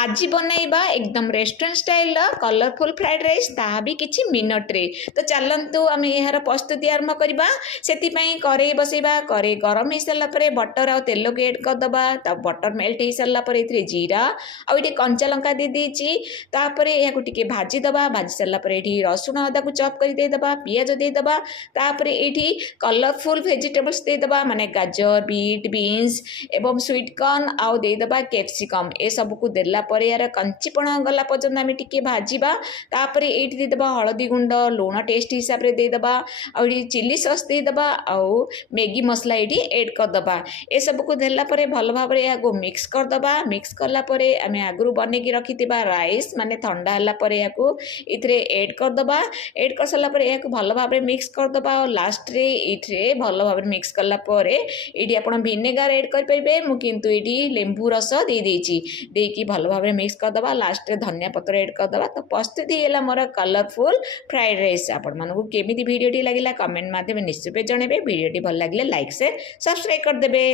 आज बनैबा एकदम restaurant style colourful fried rice ताहा भी किछि मिनट रे। तो चलंतु आम यार प्रस्तुति आरंभ करबा। सेतिपई कड़े बसैबा, कड़े गरम हो सारा पर बटर आ तेल को ऐड करदबा। ता बटर मेल्ट हो सारा पर इथरे जीरा आ इटे कंचा लंका दे देछि। तापर याकु टिके भाजी दबा। भाजी सारा पर एठी रसुण अदा को चॉप कर दे दबा, पियाज दे दबा। तापर एठी कलरफुल वेजिटेबल्स दे दबा, माने गाजर, बीट, बीन्स एवं स्वीट कॉर्न आउ दे दबा कैप्सिकम। ए सब को देला पर यार कंचीपण गला पर्यंत आम टिके भाजवा। तापर ये देदबा हलदी गुंड, लुण टेस्ट हिसाब से देदबा, आउरी चिली सॉस देदबा, आउ मैगी मसला ये ऐड करदबा। ए सब को देला परे भल भाव में या मिक्स करदबा। मिक्स कला परे आमे आगु बने की रखिथिबा राइस माने ठंडा हला परे याकू इथरे ऐड करदबा। ऐड कर सारा परे याकू भल भाव में मिक्स करदबा। और लास्ट रे इथरे भल भाव में मिक्स कला परे एठी आपण विनेगर ऐड कर परिबे। मु किंतु एठी लेंबू रस दे देछि। देकी भल भाव में मिक्स करदबा। लास्ट रे धनिया पत्र ऐड करदबा। तो प्रस्तुति है मोर कलरफुल फ्राइड राइस। आपण मानकु केमिति वीडियोटी लागिला कमेंट माध्यम निश्चय जनइबे। वीडियोटी भल लागिले लाइक शेयर सब्सक्राइब कर देबे।